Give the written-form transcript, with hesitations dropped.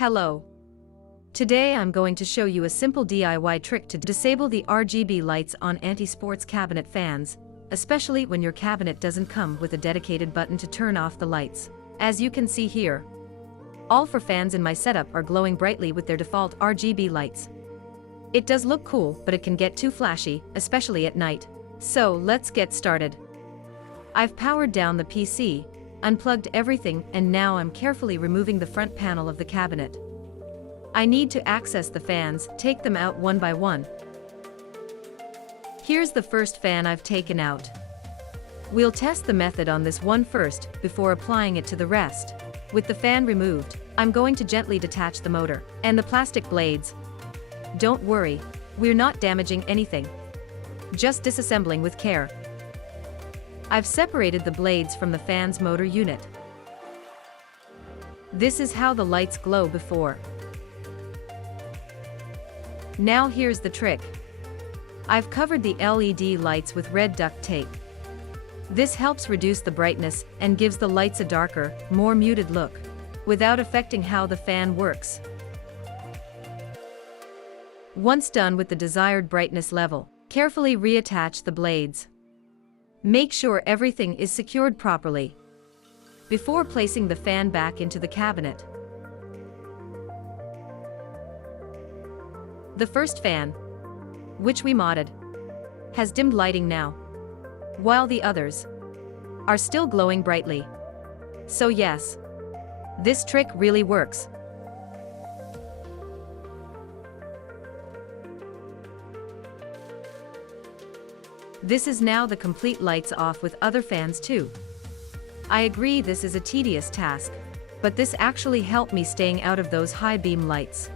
Hello. Today I'm going to show you a simple DIY trick to disable the RGB lights on Ant Esports cabinet fans, especially when your cabinet doesn't come with a dedicated button to turn off the lights. As you can see here, all four fans in my setup are glowing brightly with their default RGB lights. It does look cool, but it can get too flashy, especially at night. So let's get started. I've powered down the PC, unplugged everything, and now I'm carefully removing the front panel of the cabinet. I need to access the fans, take them out one by one. Here's the first fan I've taken out. We'll test the method on this one first, before applying it to the rest. With the fan removed, I'm going to gently detach the motor and the plastic blades. Don't worry, we're not damaging anything. Just disassembling with care. I've separated the blades from the fan's motor unit. This is how the lights glow before. Now here's the trick. I've covered the LED lights with red duct tape. This helps reduce the brightness and gives the lights a darker, more muted look, without affecting how the fan works. Once done with the desired brightness level, carefully reattach the blades. Make sure everything is secured properly before placing the fan back into the cabinet. The first fan, which we modded, has dimmed lighting now, while the others are still glowing brightly. So yes, this trick really works. This is now the complete lights off with other fans too. I agree this is a tedious task, but this actually helped me staying out of those high beam lights.